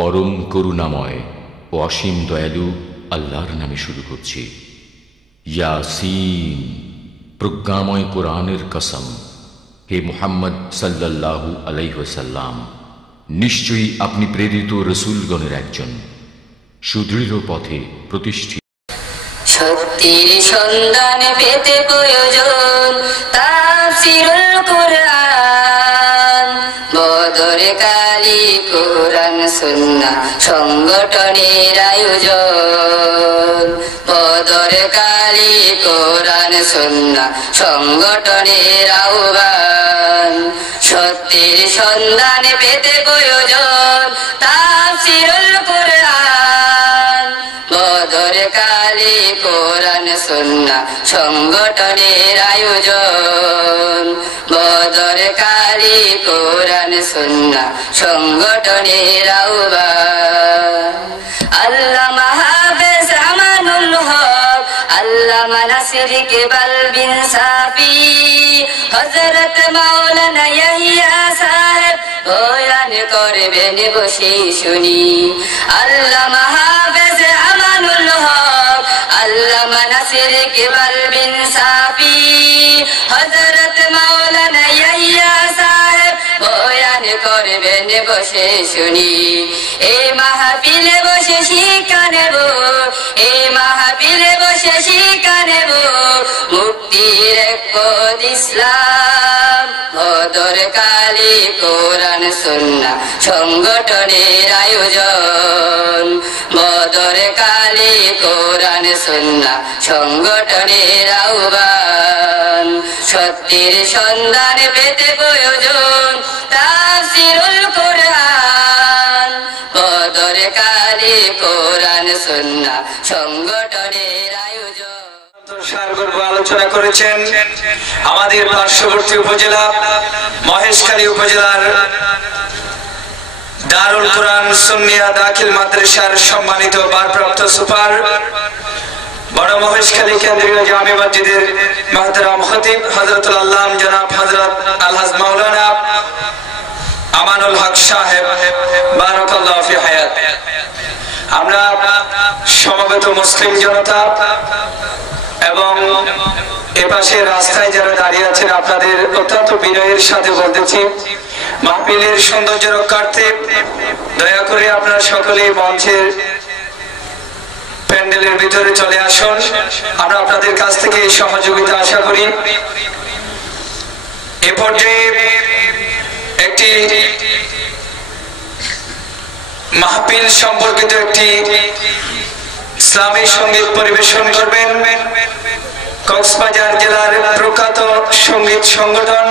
পরম করুণাময় ও অসীম দয়ালু আল্লাহর নামে শুরু করছি। ইয়াসিন, প্রজ্ঞাময় কোরআনের কসম। হে মুহাম্মদ সাল্লাল্লাহু আলাইহি ওয়াসাল্লাম, নিশ্চয়ই আপনি প্রেরিত রসূলগণের একজন, সুদৃঢ় পথে প্রতিষ্ঠিত। সত্যির সন্ধান পেতে প্রয়োজন তাফসীরুল কুরআন, বদর কালী কুরআন সুন্নাহ সংগঠনের আয়োজন। বদর কালী কুরআন সুন্নাহ সংগঠনের আহ্বান। সত্যির সন্ধান পেতে প্রয়োজন তাফসীরুল কুরআন, বদর কালী কুরআন সুন্নাহ সংগঠনের আয়োজন। বদর কালী কুরআন সুন্নাহ সংগঠনের আহ্বান। আল্লামা হাফেজ আমানুল হক, আল্লামা নাসির ইকবাল বিন সাফি, হযরত মাওলানা ইয়াহিয়া সাহেব বয়ান করবেন বসে শুনি। আল্লামা হাফেজ আমানুল হক, আল্লামা নাসির ইকবাল বিন সাফি, হযরত মাওলানা ইয়াহিয়া সাহেব বয়ান করবেন বসে শুনি। এই মাহফিলে বসে শিক্ষা নেব, এই মাহফিলে বসে শিক্ষা নেব মুক্তির এক পথ ইসলাম। বদর কালী কুরআন সুন্নাহ সংগঠনের আয়োজন। বদর কালী কুরআন সুন্নাহ সংগঠনের আহ্বান। সত্যের সন্ধান পেতে প্রয়োজন তাফসীরুল কুরআন, বদর কালী কুরআন সুন্নাহ সংগঠনের আয়োজন। আলোচনা করেছেন আমাদের পার্শ্ববর্তী উপজেলা মহেশখালী উপজেলার দারুল কুরআন সুন্নিয়া দাখিল মাদ্রাসার সম্মানিত ভারপ্রাপ্ত সুপার, বড় মহেশখালী কেন্দ্রীয় জামে মসজিদের মুহতারাম খতিব হযরতুল আল্লাম জনাব হযরত আলহাজ মাওলানা আমানুল হক সাহেব, বারাকাল্লাহু ফি হায়াত। আমরা সমবেত মুসলিম জনতা এবং এপাশে রাস্তায় যারা দাঁড়িয়ে আছেন আপনাদের অত্যন্ত বিনয়ের সাথে বলতেছি, মাহফিলের সৌন্দর্য রক্ষার্থে দয়া করে আপনারা সকলেই মঞ্চের প্যান্ডেলের ভিতরে চলে আসুন। আমরা আপনাদের কাছ থেকে সহযোগিতা আশা করি। এ পর্যায়ে একটি মাহফিল সম্পর্কিত একটি ইসলামী সঙ্গীত পরিবেশন করবেন কক্সবাজার জেলার প্রখ্যাত সঙ্গীত সংগঠন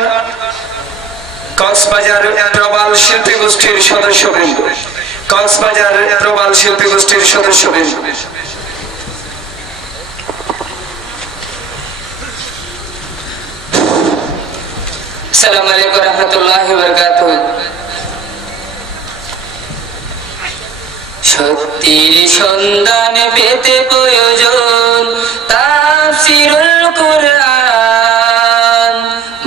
কক্সবাজার প্রবাল শিল্পী গোষ্ঠীর সদস্যবৃন্দ। কক্সবাজার প্রবাল শিল্পী গোষ্ঠীর সদস্যবৃন্দ। আসসালামু আলাইকুম ওয়া রাহমাতুল্লাহি ওয়া বারাকাতুহু। সত্যির সন্ধান পেতে প্রয়োজন তাফসীরুল কুরআন,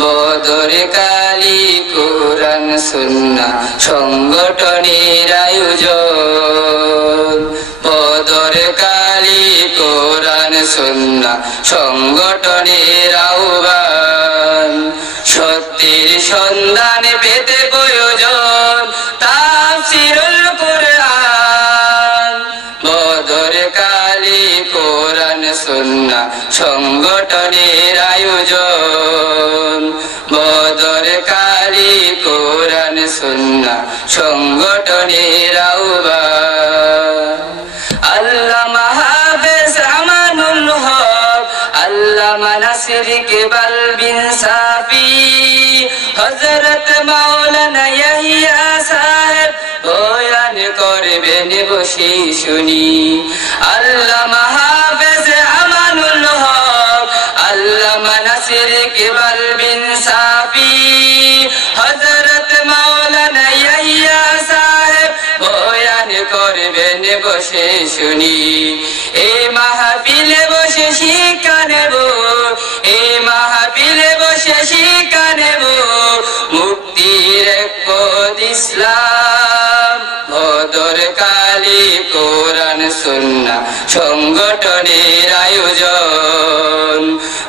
বদর কালী কুরআন সুন্নাহ সংগঠনের আয়োজন। বদর কালী কুরআন সুন্নাহ সংগঠনের আহ্বান। সত্যির সন্ধান পেতে প্রয়োজন তাফসীরুল কুরআন, বদর কালী কুরআন সুন্নাহ সংগঠনের আয়োজন। বদর কালী কুরআন সুন্নাহ সংগঠনের আহ্বান। আল্লামা হাফেজ আমানুল হক, আল্লামা নাসির ইকবাল বিন সাফি, হযরত মাওলানা ইয়াহিয়া সাহেব বয়ান করবেন বসে শুনি। আল্লামা হাফেজ আমানুল হক, আল্লামা নাসির ইকবাল বিন সাফি, হযরত মাওলানা ইয়াহিয়া সাহেব বয়ান করবেন বসে শুনি। এই মাহফিলে বসে শিক্ষা নেব, এই মাহফিলে বসে শিক্ষা নেব মুক্তির এক পথ ইসলাম। বদর কালি কোরআন সুন্নাহ সংগঠনের আয়োজন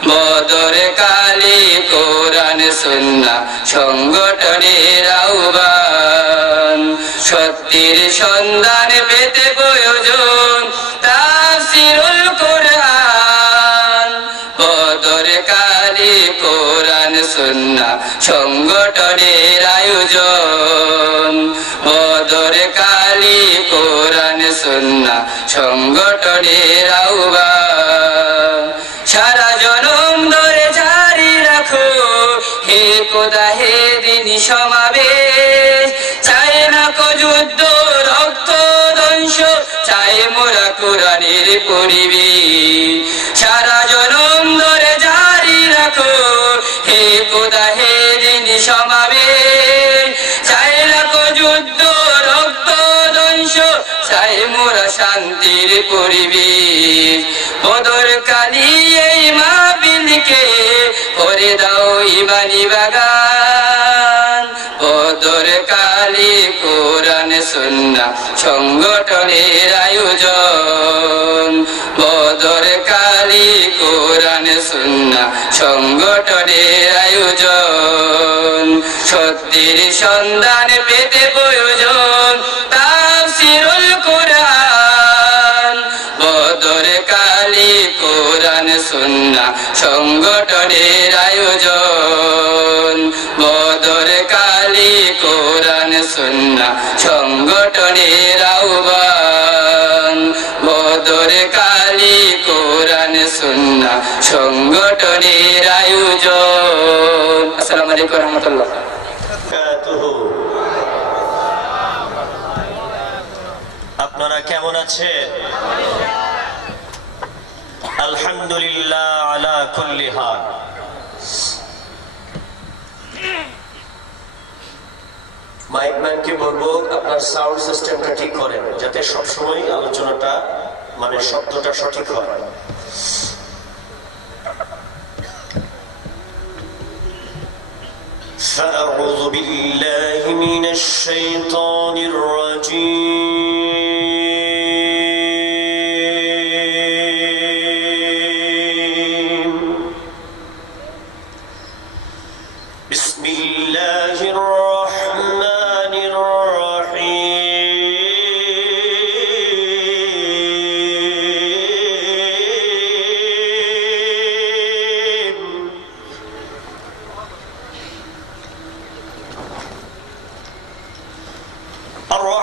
বদর কালি কোরআন সুন্নাহ সংগঠনের আহ্বান সত্যের সন্ধান পেতে প্রয়োজন তাফসীরুল কোরআন বদর কালি কোরআন সুন্নাহ সংগঠনের আয়োজন বদর কালি কোরআন সুন্নাহ সংগঠনের আহ্বান সারা জনম ধরে জারি রাখো হে খোদা হে দিন সমাবেশ চাই না কো যুদ্ধ রক্ত ধ্বংস চাই মোরা কোরআনের পরিবেশ সারা জনম ধরে জারি রাখো হে খোদা হে দিন সমাবেশ চাই না কো যুদ্ধ রক্ত ধ্বংস চাই মোরা শান্তির পরিবেশ বদর কালি এই মাহফিলকে করে দাও ইমানি বাগান বদর কালি কোরআন সুন্নাহ সংগঠনের আয়োজন বদর কালি কোরআন সুন্নাহ সংগঠনের আয়োজন সত্যের সন্ধান পেতে প্রয়োজন তাফসীরুল কোরআন বদর কালি কোরআন সুন্নাহ সংগঠনের আয়োজন বদর কালি কোরআন সুন্নাহ সংগঠনের আহ্বান বদর কালি কোরআন সুন্নাহ সংগঠনের আয়োজন আসসালামু আলাইকুম ওয়া রাহমাতুল্লাহ আপনারা কেমন আছেন আলহামদুলিল্লাহ আলা কুল্লি হাল মাইক ম্যানকে বলবো আপনার সাউন্ড সিস্টেমটা ঠিক করেন যাতে সবসময় আলোচনাটা মানে শব্দটা সঠিক হয় فأعوذ بالله من الشيطان الرجيم بسم الله الرحمن الرحيم الرحمن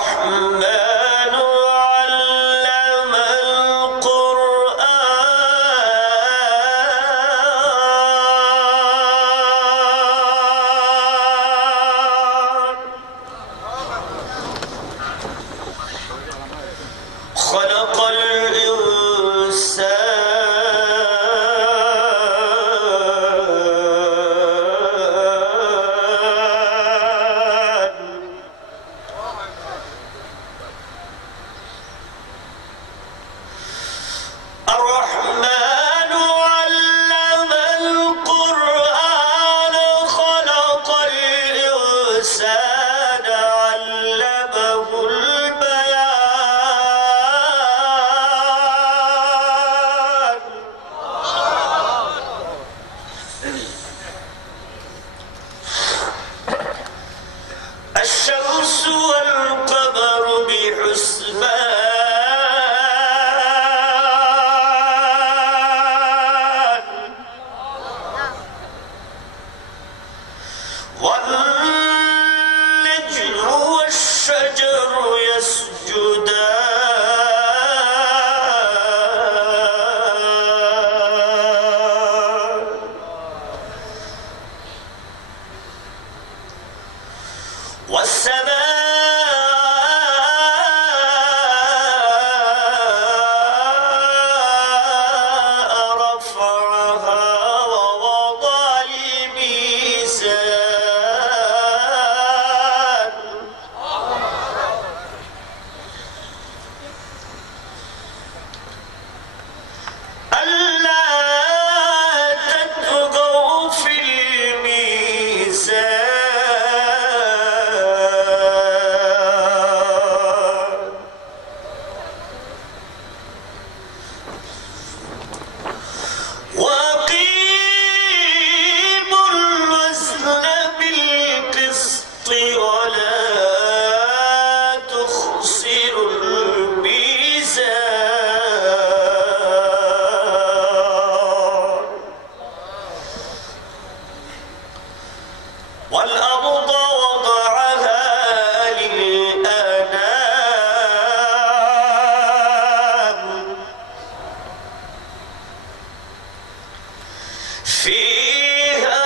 فيها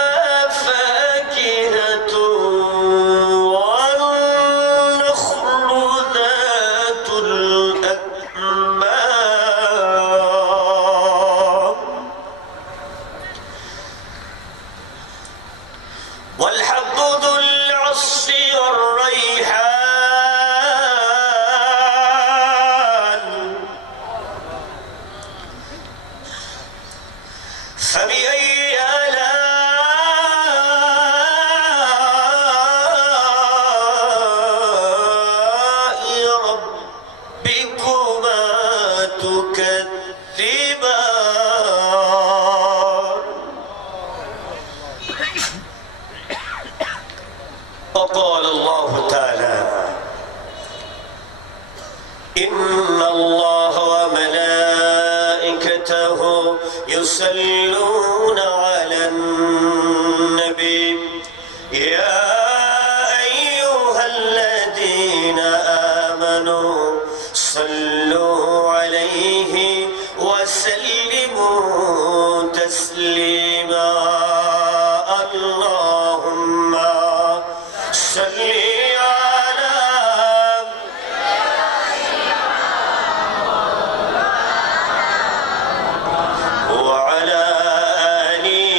فاكهة والنخل ذات الأكمام والحب ذو العصف والريحان فبأي وقال الله تعالى إن الله وملائكته يصلون على النبي يا أيها الذين آمنوا صلوا عليه وسلموا تسليما اللهم صل على وعلى آله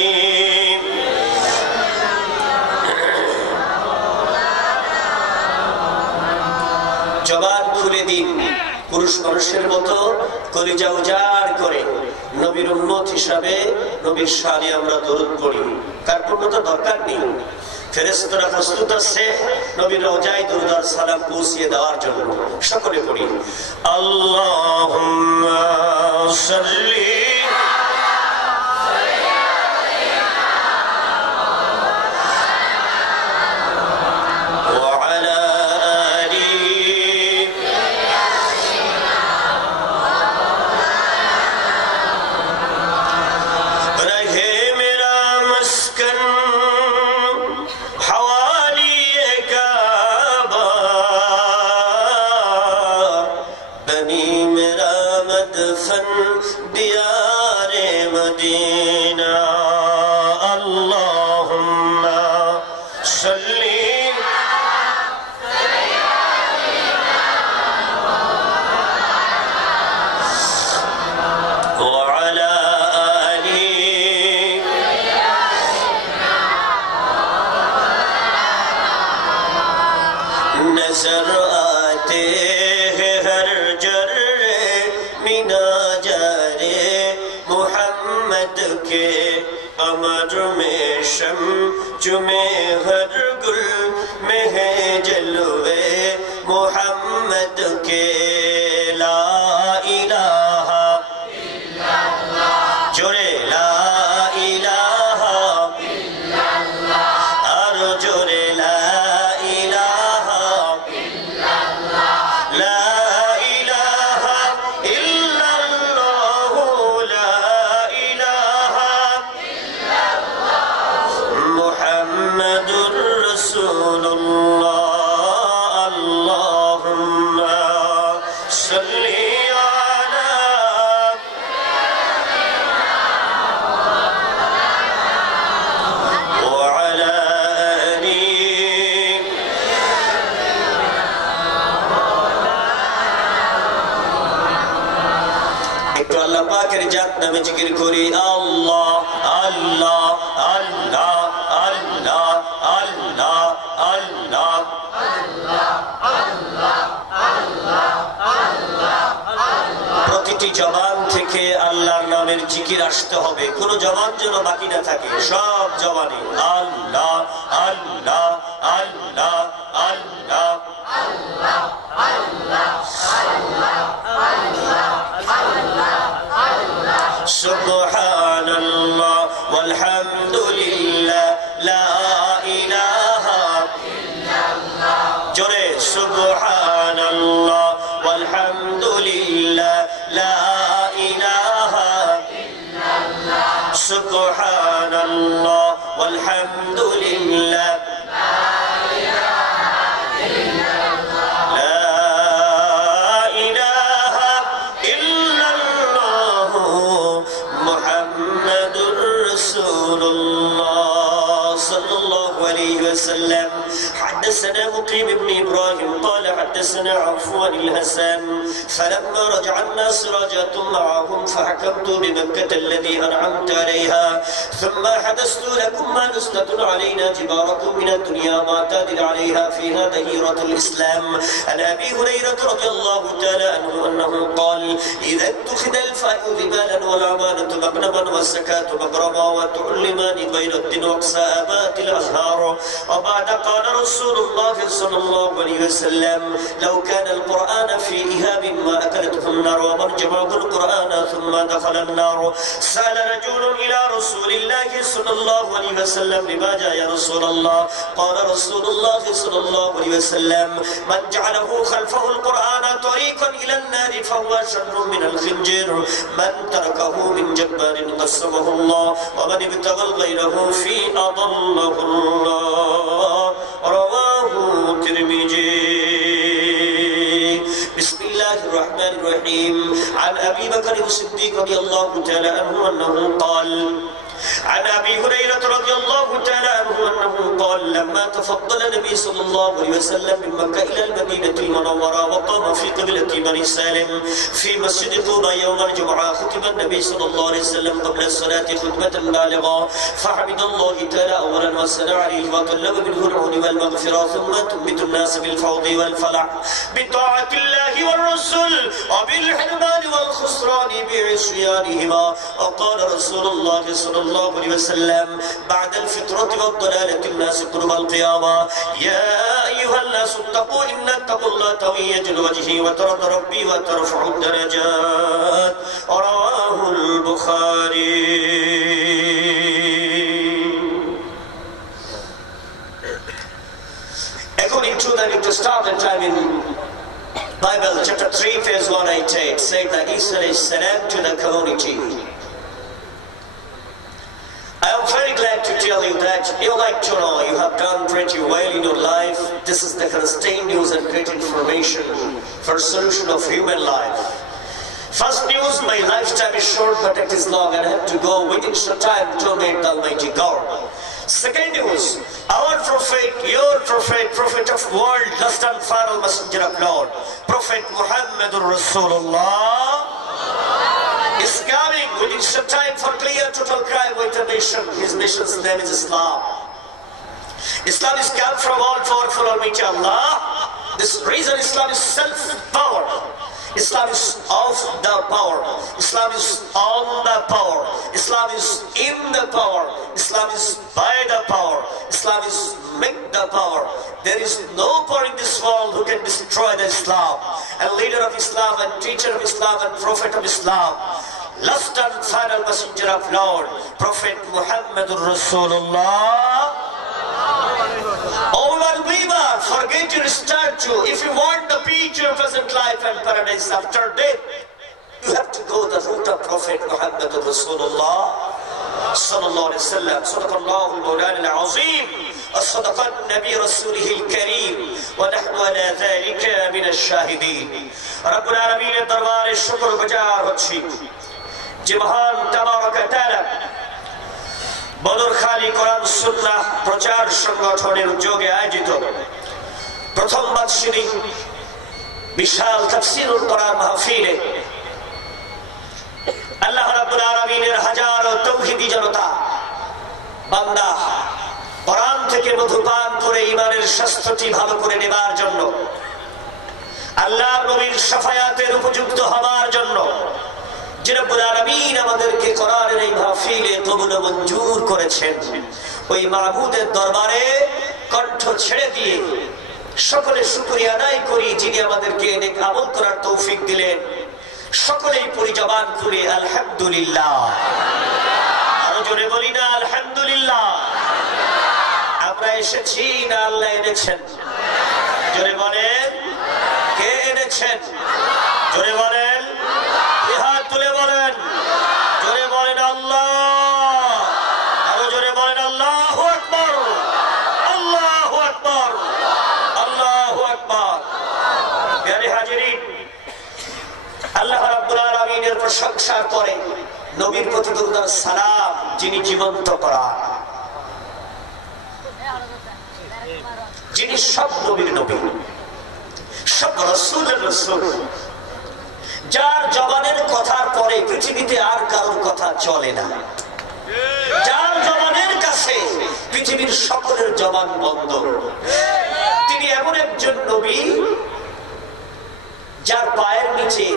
জবান খুলে দিন পুরুষ মানুষের মতো কলিজা উজাড় করে নবীর উম্মত হিসাবে নবীর শানে আমরা দরুদ পড়ি। তার কোনো তো দরকার নেই, ফেরেশতারা প্রস্তুত আছে নবীর রওজায় দরুদ আর সালাম পৌঁছিয়ে দেওয়ার জন্য। সকলে পড়ি আল্লাহুম্মা সাল্লি دیار مدینہ اللہم صلی وعلی آلہ نظر آتے ہیں ہر جرے مینا جارے محمد کے قمر میں شمع میں ہر گل میں ہے جلوے محمد کے لا الہ الا اللہ جورے لا الہ الا اللہ اور جورے لا الہ الا اللہ لا الہ الا اللہ لا الہ الا اللہ محمد رسول اللہ اللہم صلی نام ذکر کری اللہ اللہ اللہ اللہ اللہ اللہ প্রতিটি জবান থেকে আল্লাহর নামের জিকির আসতে হবে, কোনো জবান যেন বাকি না থাকে, সব জবানে আল্লাহ আল্লাহ আল্লাহ আল্লাহ আল্লাহ আল্লাহ আল্লাহ আল্লাহ সুবহানাল্লাহ ওয়ালহামদুলিল্লাহ লা ইলাহা ইল্লাল্লাহ জোরে সুবহানাল্লাহ ওয়ালহামদুলিল্লাহ লা ইলাহা ইল্লাল্লাহ সুবহানাল্লাহ ওয়ালহামদুলিল্লাহ লা ইলাহা ইল্লাল্লাহ লা ইলাহা ইল্লাল্লাহ মুহাম্মাদুর রাসূল رسول الله صلى الله عليه وسلم حدثنا مقيم بن إبراهيم قال حدثنا عفوا الحسن فلما رجع الناس رجعت معهم فحكمت بمكة الذي أنعمت عليها ثم حدثت لكم ما نزلة علينا جبارة من الدنيا ما تعدل عليها فيها دهيرة الإسلام. عن أبي هريرة رضي الله تعالى عنه أنه قال إذا اتخذ الفأي ذبالا والأمانة مغنما والزكاة مغرما وتعلمان غير الدين وأقسامات الأزهار. وبعد قال رسول الله صلى الله عليه وسلم لو كان القرآن في إهاب ما أكلته النار ومن جمعه القرآن ثم دخل النار. سأل رجل إلى رسول الله صلى الله عليه وسلم لما جاء يا رسول الله؟ قال رسول الله صلى الله عليه وسلم من جعله خلفه القرآن طريقا إلى النار فهو شر من الخنجر من تركه من جبار قسمه الله ومن ابتغى غيره في أضله الله. رواه الترمذي. بسم الله الرحمن الرحيم. عن أبي بكر الصديق رضي الله تعالى عنه أنه قال عن أبي هريرة رضي الله تعالى عنه أنه قال لما تفضل النبي صلى الله عليه وسلم من مكة إلى المدينة المنورة وقام في قبلة بني سالم في مسجد قباء يوم الجمعة خطب النبي صلى الله عليه وسلم قبل الصلاة خطبة بالغة فحمد الله تعالى أولا وثنى عليه وطلب منه العون والمغفرة ثم تنبت الناس بالفوض والفلاح بطاعة الله والرسل وبالحرمان والخسران بعصيانهما. وقال رسول الله صلى الله عليه وسلم بعد الفطرة والضلالة الناس قرب القيامة يا أيها الناس اتقوا إن اتقوا الله تويج الوجه وترد ربي وترفع الدرجات. رواه البخاري. According to the New Testament time in Bible chapter 3 verse 188 says that Isa is salam to the community. I am very glad to tell you that you like to know you have done pretty well in your life. This is the constant news and great information for solution of human life. First news, my lifetime is short but it is long and I have to go within short time to meet the Almighty God. Second news, our prophet, your prophet, prophet of world, last and final messenger of Lord, Prophet Muhammadur Rasulullah is coming within short time for clear total crime with the nation. His nation's name is Islam. Islam is come from all powerful Almighty Allah. This reason Islam is self-power. Islam is of the power. Islam is on the power. Islam is in the power. Islam is by the power. Islam is make the power. There is no power in this world who can destroy the Islam. And leader of Islam and teacher of Islam and prophet of Islam, last and final messenger of Lord, Prophet Muhammadur Rasulullah. All unbeliever, forget your statue. If you want the peace of present life and paradise after death, you have to go the route of Prophet Muhammad Rasulullah sallallahu alaihi wasallam. Sadaqallahu al-Mawlana al-Azim, as-Sadaqa an-Nabi Rasulihi al-Kareem, wa nahnu ala dhalika min ash-shahidin. Rabbul Alamin darbare shukr gujar hocchi je mahan tabaraka taala Badarkhali কোরআন সুন্নাহ প্রচার সংগঠনের উদ্যোগে আয়োজিত প্রথম বার্ষিক বিশাল তাফসীরুল কোরআন মাহফিলে আল্লাহ রাব্বুল আলামিনের হাজারো তাওহীদি জনতা বান্দা কোরআন থেকে মধুপান করে ঈমানের স্বাস্থ্যটি ভালো করে নেবার জন্য আল্লাহর নবীর শাফায়াতের উপযুক্ত হবার জন্য যে রব্বুল আলামিন আমাদেরকে কোরআনের এই মাহফিলে কবুল ও মঞ্জুর করেছেন, ওই মাবুদের দরবারে কণ্ঠ ছেড়ে দিয়ে সকলে শুকরিয়া আদায় করি যিনি আমাদেরকে নেক আমল করার তৌফিক দিলেন। সকলেই পড়ি জবান খুলে আলহামদুলিল্লাহ। আরো জোরে বলি না আলহামদুলিল্লাহ। আমরা এসেছি না আল্লাহ এনেছেন? জোরে বলেন কে এনেছেন? জোরে বলেন, হাত তুলে বলেন, জোরে বলেন আল্লাহ। আরো জোরে বলেন আল্লাহু আকবার, আল্লাহু আকবার, আল্লাহু আকবার। প্রিয় হাজিরিন, আল্লাহ রাব্বুল আলামিনের প্রশংসা করে নবীর প্রতি দরুদ আর সালাম যিনি জীবন্ত করান, যিনি সব নবীর নবী, সব রাসূলের রাসূল, যার জবানের কথার পরে পৃথিবীতে আর কারোর কথা চলে না, যার জবানের কাছে পৃথিবীর সকলের জবান বন্ধ। তিনি এমন একজন নবী যার পায়ের নিচে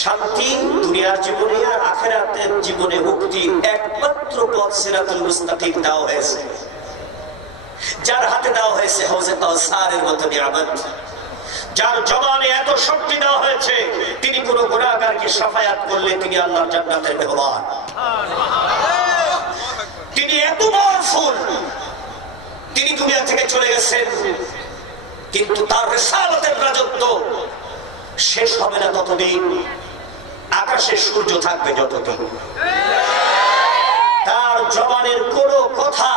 শান্তি, দুনিয়ার জীবনে আর আখিরাতের জীবনে মুক্তি একমাত্র পথ সিরাতুল মুস্তাকিম দেওয়া হয়েছে, যার হাতে দেওয়া হয়েছে হাউজে কাউসারের মতো নিয়ামত, যার জবানে এত শক্তি দেওয়া হয়েছে তিনি কোন গুনাহগারকে শাফায়াত করলে তিনি আল্লাহর জান্নাতের মেহমান। তিনি এত পাওয়ারফুল, তিনি দুনিয়া থেকে চলে গেছেন কিন্তু তার রিসালাতের রাজত্ব শেষ হবে না ততদিন, আকাশে সূর্য থাকবে যতদিন। তার জবানের কোন কথা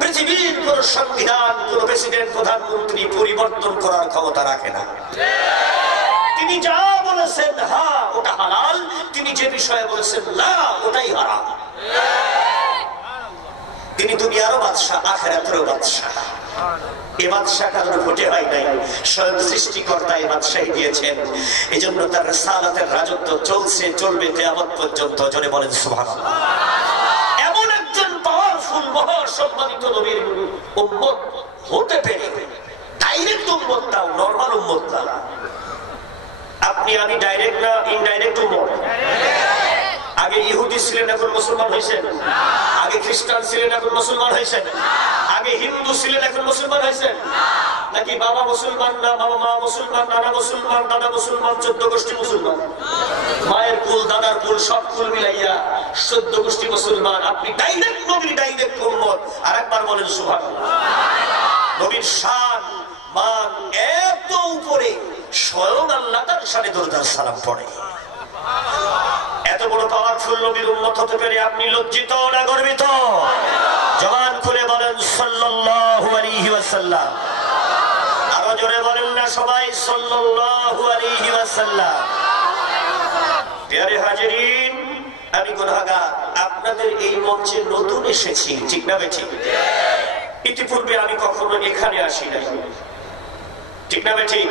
পৃথিবীর কোন সংবিধান, কোন প্রেসিডেন্ট, প্রধানমন্ত্রী পরিবর্তন করার ক্ষমতা রাখে না। তিনি যা বলেছেন হ্যাঁ ওটা হালাল, তিনি যে বিষয়ে বলেছেন না ওটাই হারাম। তিনি দুনিয়ারও বাদশাহ, আখিরাতেরও বাদশাহ। এই বাদশাহ কারোর ভোটে হয় নাই, স্বয়ং সৃষ্টিকর্তা এই বাদশাহী দিয়েছেন। এই জন্য তার রিসালাতের রাজত্ব চলছে, চলবে কিয়ামত পর্যন্ত। জোরে বলেন সুবহানাল্লাহ। এমন একজন পাওয়ারফুল মহাসম্মানিত নবীর উম্মত হতে পেরে, ডাইরেক্ট উম্মত না, নরমাল উম্মত না। আপনি আমি ডাইরেক্ট না, ইনডাইরেক্ট উম্মত। আগে ইহুদি ছিলেন এখন মুসলমান হয়েছেন, আগে খ্রিস্টান ছিলেন এখন মুসলমান হয়েছেন, আগে হিন্দু ছিলেন এখন মুসলমান হয়েছেন, নাকি বাবা মুসলমান না বাবা মা মুসলমান, নানা মুসলমান, দাদা মুসলমান, 14 গোষ্ঠী মুসলমান, মায়ের কুল দাদার কুল সব কুল মিলাইয়া 14 গোষ্ঠী মুসলমান। আপনি ডাইরেক্ট নবীর ডাইরেক্ট উম্মত। আরেকবার বলেন সুবহানাল্লাহ। নবীর শান মান এত উপরে, স্বয়ং আল্লাহ তার শানে দরুদ আর সালাম পড়ে। এত বড় পাওয়ারফুল নবীর উম্মত হতে পেরে আপনি লজ্জিত না গর্বিত? জবান খুলে বলেন সাল্লাল্লাহু আলাইহি ওয়াসাল্লাম। আরো জোরে বলেন না সবাই সাল্লাল্লাহু আলাইহি ওয়াসাল্লাম। প্রিয় হাজিরিন, আমি গুনাহগার, আপনাদের এই মঞ্চে নতুন এসেছি, ঠিক না বেঠিক? ইতিপূর্বে আমি কখনো এখানে আসি নাই, ঠিক না বেঠিক?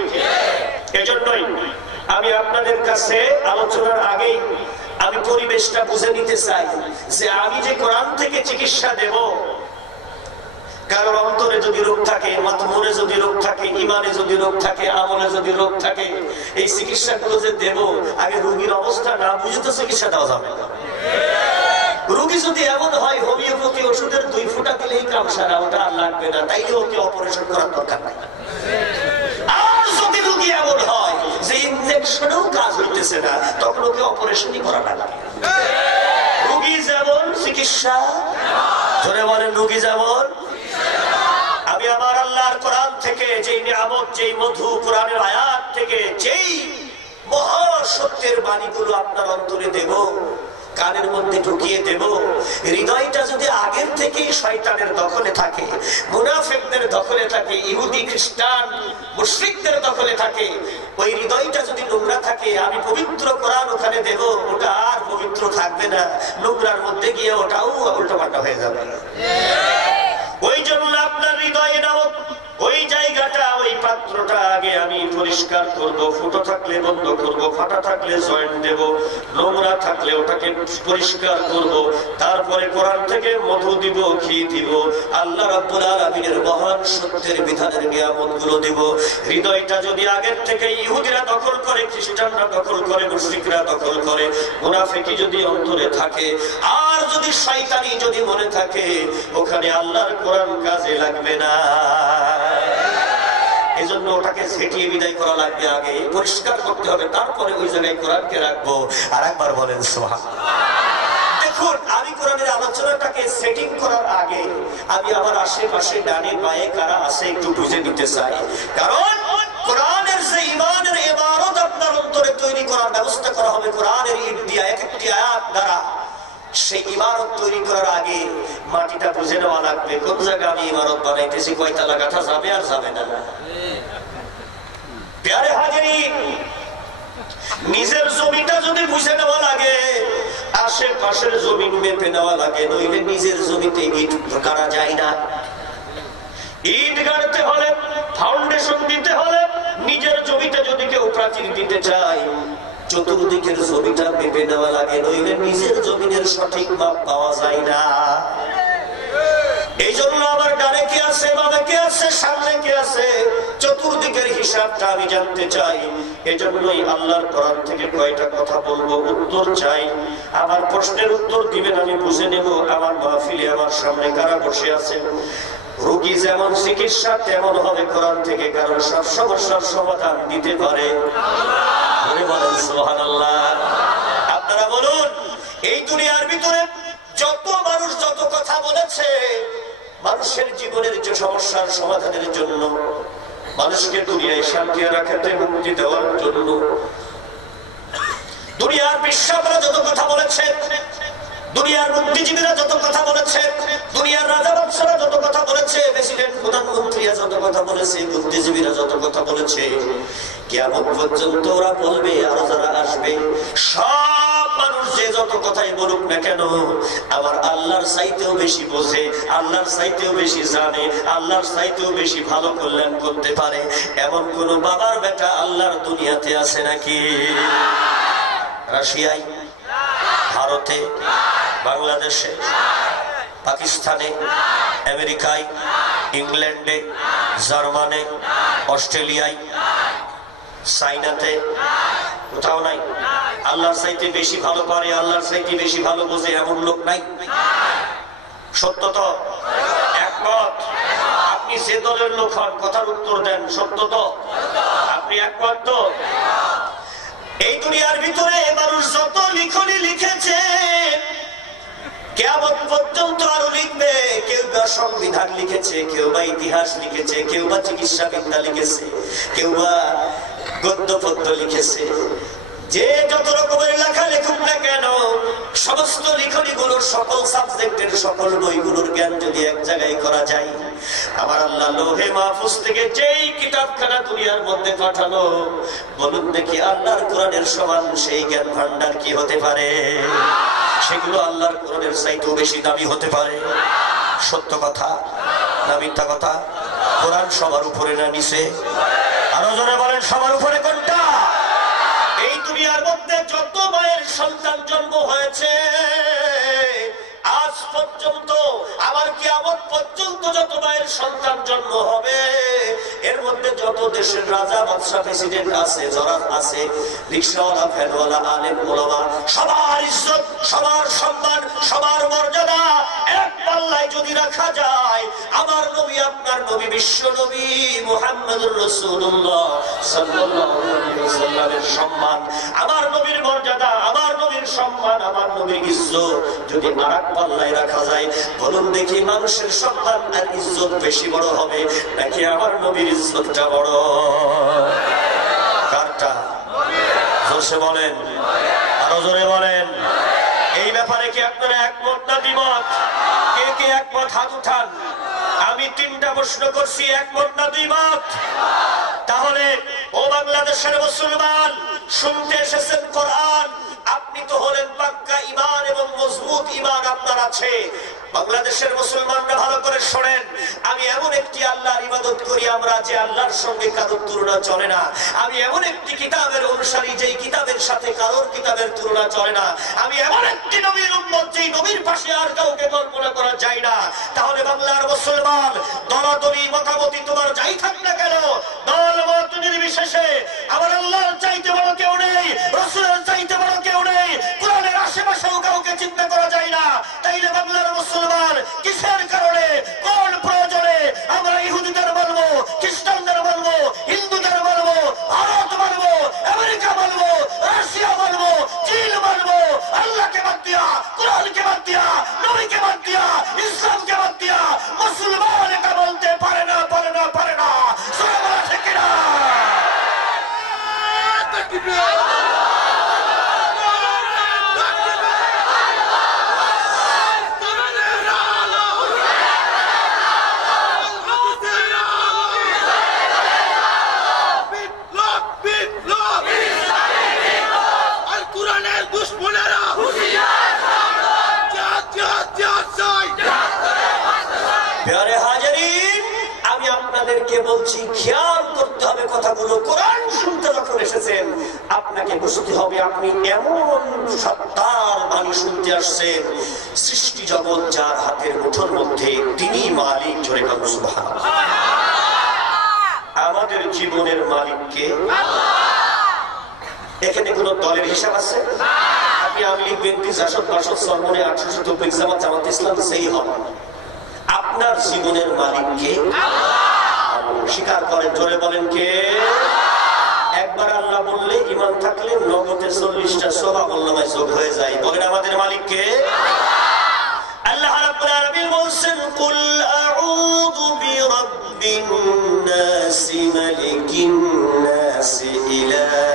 এজন্যই আমি আপনাদের কাছে আলোচনার আগেই আমি পরিবেশটা বুঝে নিতে চাই যে আমি যে কোরআন থেকে চিকিৎসা দেব, কারোর অন্তরে যদি রোগ থাকে, মনে যদি রোগ থাকে, ইমানে যদি রোগ থাকে, আমলে যদি রোগ থাকে, এই চিকিৎসাগুলো যে দেব, আগে রোগীর অবস্থা না বুঝে তো চিকিৎসা দেওয়া যাবে না। রোগী যদি এমন হয় হোমিওপ্যাথি ওষুধের 2 ফোঁটা দিলেই কাম সারা, ওটা আর লাগবে না, তাইলে ওকে অপারেশন করার দরকার নাই। আর যদি রোগী এমন হয় যে ইনজেকশনেও কাজ হইতেছে না, তখন ওকে অপারেশনই করা লাগে। রোগী যেমন চিকিৎসা, ধরে বলেন রোগী যেমন। আমি আমার আল্লাহর কোরআন থেকে যেই নিয়ামত, যেই মধু, কোরআনের আয়াত থেকে যেই মহা সত্যের বাণীগুলো আপনার অন্তরে দেব, কানের মধ্যে ঢুকিয়ে দেব, হৃদয়টা যদি আগের থেকে শয়তানের দখলে থাকে, মুনাফিকদের দখলে থাকে, ইহুদি খ্রিস্টান মুশরিকদের দখলে থাকে, ওই হৃদয়টা যদি নোংরা থাকে, আমি পবিত্র কোরআন ওখানে দেব, ওটা আর পবিত্র থাকবে না, নোংরার মধ্যে গিয়ে ওটাও উল্টোপাল্টা হয়ে যাবে। ওই জন্য আপনার হৃদয়ে নাও ওই জায়গাটা, ওই পাত্রটা আগে আমি পরিষ্কার করব, ফুটো থাকলে বন্ধ করব, ফাটা থাকলে জয়েন্ট দেব, নোংরা থাকলে ওটাকে পরিষ্কার করব, তারপরে কোরআন থেকে মধু দিব, ঘি দিব, আল্লাহ রাব্বুল আলামিনের মহান সত্যের বিধানের নিয়ামতগুলো দেব। হৃদয়টা যদি আগের থেকে ইহুদিরা দখল করে, খ্রিস্টানরা দখল করে, মুশরিকরা দখল করে, মুনাফিকি যদি অন্তরে থাকে, আর যদি শয়তানি যদি মনে থাকে, ওখানে আল্লাহর কোরআন কাজে লাগবে না। এজন্য ওটাকে ঝেঁটিয়ে বিদায় করা লাগবে, আগে পরিষ্কার করতে হবে, তারপরে ওই জায়গায় কোরআনকে রাখবো। আর একবার বলেন সুবহানাল্লাহ। দেখুন, আমি কোরআনের আলোচনাটাকে সেটিং করার আগে আমি আমার আশেপাশে ডানে বাঁয়ে কারা আছে একটু বুঝে নিতে চাই। কারণ কোরআনের যে ঈমানের ইবারত আপনার অন্তরে তৈরি করার ব্যবস্থা করা হবে কোরআনের ঈদ দিয়া, এক একটি আয়াত দ্বারা, সেই ইমারত তৈরি করার আগে মাটিটা বুঝে নেওয়া লাগবে, কোন জায়গায় আমি ইমারত বানাইতেছি, কয়তলা গাঁথা যাবে আর যাবে না। প্রিয় হাজিরিন, নিজের জমিটা যদি বুঝে নেওয়া লাগে, আশেপাশের জমিন মেপে নেওয়া লাগে, নইলে নিজের জমিতে ইট গাড়া যায় না। ইট গাড়তে হলে, ফাউন্ডেশন দিতে হলে, নিজের জমিতে যদি কেউ প্রাচীর দিতে চায় চতুর্দিকের জমিটা মেপে নেওয়া লাগে, নইলে নিজের জমিনের সঠিক মাপ পাওয়া যায় না। এই জন্য আমার ডানে কে আছে, বামে কে আছে, সামনে কে আছে, চতুর্দিকের হিসাবটা আমি জানতে চাই। এজন্যই আল্লাহর কোরআন থেকে কয়টা কথা বলবো, উত্তর চাই। আমার প্রশ্নের উত্তর দিবেন, আমি বুঝে নেব আমার মাহফিলে আমার সামনে কারা বসে আছে। রোগী যেমন চিকিৎসা তেমন হবে কোরআন থেকে, কারণ সব সমস্যার সমাধান দিতে পারে। বলেন সুবহানাল্লাহ। আপনারা বলুন, এই দুনিয়ার ভিতরে যত মানুষ যত কথা বলেছে, মানুষের জীবনের যে সমস্যার সমাধানের জন্য, মানুষকে দুনিয়ায় শান্তি রাখাতে, মুক্তি দেওয়ার জন্য দুনিয়ার বিশ্বরা যত কথা বলেছে, দুনিয়ার বুদ্ধিজীবীরা যত কথা বলেছে, দুনিয়ার রাজা বাদশারা যত কথা বলেছে, প্রেসিডেন্ট প্রধানমন্ত্রীরা যত কথা বলেছে, বুদ্ধিজীবীরা যত কথা বলেছে, কিয়ামত পর্যন্ত ওরা বলবে, আরো যারা আসবে, সব মানুষ যে যত কথাই বলুক না কেন, আমার আল্লাহর চাইতেও বেশি বোঝে, আল্লাহর চাইতেও বেশি জানে, আল্লাহর চাইতেও বেশি ভালো কল্যাণ করতে পারে, এমন কোন বাবার বেটা আল্লাহর দুনিয়াতে আছে নাকি? রাশিয়ায়, ভারতে, বাংলাদেশে, পাকিস্তানে, আমেরিকায়, ইংল্যান্ডে, জার্মানে, অস্ট্রেলিয়ায়, চাইনাতে, কোথাও নাই। আল্লাহর চাইতে বেশি ভালো পারে, আল্লাহর চাইতে বেশি ভালো বোঝে এমন লোক নাই। সত্য তো? একমত? আপনি যে দলের লোক হন কথার উত্তর দেন, সত্য তো? আপনি একমত তো? এই দুনিয়ার ভিতরে মানুষ যত লিখনি লিখেছে, কিয়ামত পর্যন্ত আরো লিখবে। কেউ বা সংবিধান লিখেছে, কেউ বা ইতিহাস লিখেছে, কেউ বা চিকিৎসা বিদ্যা লিখেছে, কেউ বা গদ্য পদ্য লিখেছে। যে যত রকমের লেখা লেখুক না কেন, সমস্ত লিখনি গুলোর, সকল সাবজেক্টের সকল বইগুলোর জ্ঞান যদি এক জায়গায় করা যায়, আমার আল্লাহ লোহে মাহফুজ থেকে যেই কিতাবখানা দুনিয়ার মধ্যে পাঠালো, বলুন দেখি আল্লাহর কোরআনের সমান সেই জ্ঞান ভান্ডার কি হতে পারে? সেগুলো আল্লাহর কোরআনের চাইতেও বেশি দামি হতে পারে। সত্য কথা না মিথ্যা কথা? কোরআন সবার উপরে না নিচে? আরো জোরে বলেন, সবার উপরে কোনটা? এই দুনিয়ার মধ্যে যত মায়ের সন্তান জন্ম হয়েছে আজ পর্যন্ত, আবার কিয়ামত পর্যন্ত যত মায়ের সন্তান জন্ম হবে, এর মধ্যে যত দেশের রাজা বাদশা প্রেসিডেন্ট আছে, যারা আছে, রিকশাওয়ালা, ভ্যানওয়ালা, আলেম ওলামা, সবার ইজ্জত, সবার সম্মান, সবার মর্যাদা এক পাল্লায় যদি রাখা যায়, আমার নবী, আপনার নবী, বিশ্ব নবী মুহাম্মদুর রাসূলুল্লাহ সাল্লাল্লাহু আলাইহি ওয়াসাল্লামের সম্মান, আমার নবীর মর্যাদা, আমার নবীর সম্মান, আমার নবীর ইজ্জত যদি আরেক পাল্লায় রাখা যায়, বলুন দেখি মানুষের সম্মান আর ইজ্জত বেশি বড় হবে নাকি আমার নবীর ইজ্জতটা বড়? কারটা? জোরে বলেন, আরো জোরে বলেন। এই ব্যাপারে কি আপনারা একমত না দ্বিমত? কে কে একমত হাত উঠান। আমি তিনটা প্রশ্ন করছি, একমত না দ্বিমত? তাহলে ও বাংলাদেশের মুসলমান, শুনতে এসেছেন কোরআন, আপনি তো হলেন পাক্কা ঈমান এবং মজবুত ঈমান আপনার আছে। বাংলাদেশের মুসলমানরা ভালো করে শোনেন, আমি এমন একটি আল্লাহর ইবাদত করি আমরা, যে আল্লাহর সঙ্গে কারোর তুলনা চলে না। আমি এমন একটি কিতাবের অনুসারী, যেই কিতাবের সাথে কারোর কিতাবের তুলনা চলে না। আমি এমন একটি নবীর উম্মত, যেই নবীর পাশে আর কাউকে কল্পনা করা যায় না। তাহলে বাংলার মুসলমান, দলাদলি মতামতি তোমার যাই থাক না কেন, দল মত নির্বিশেষে আমার আল্লাহর চাইতে বড় কেউ নেই, রাসূলের চাইতে বড় কেউ নেই, কোরআনের আশেপাশেও কাউকে চিন্তা করা যায় না। তাইলে বাংলার মুসলমান কিসের কারণে, কোন প্রয়োজনে আমরা ইহুদিদের মানবো, খ্রিস্টানদের মানবো, হিন্দুদের মানবো, ভারত মানবো, আমেরিকা মানবো, রাশিয়া মানবো, চীন মানবো? আল্লাহকে বাদ দিয়া, কোরআনকে বাদ দিয়া, নবীকে বাদ দিয়া, ইসলামকে বাদ দিয়া মুসলমান এটা বলতে পারে না, পারে না, পারে না। সবাই বলা ঠিক কিনা? দুশ্মনেরা হুঁশিয়ার আপনাদেরকে বলছি, খেয়াল করতে হবে কথাগুলো। কোরআন শুনতে যখন এসেছেন, আপনাকে বুঝতে হবে আপনি এমন সত্তার বাণী শুনতে আসছেন, সৃষ্টি জগৎ যার হাতের মুঠোর মধ্যে, তিনি মালিক। জোরে বলুন সুবহানাল্লাহ। আমাদের জীবনের মালিককে। এখানে কোন দলের হিসাব আছে? আপনি আওয়ামী লীগ, বিএনপি, জাসদ, বাসদ, সরমনে, 800 তৌফিক জামাত, জামাত ইসলাম, সেই হন। আপনার জীবনের মালিককে স্বীকার করেন। জোরে বলেন কে? একবার আল্লাহ বললে, ঈমান থাকলে নগদে 40টা সওয়াবুল নামায় যোগ হয়ে যায়। বলেন আমাদের মালিককে। আল্লাহ রাব্বুল আলামিন বলেন, কুল আউযু বিরাব্বিন নাস, মালিকিন নাস, ইলাহ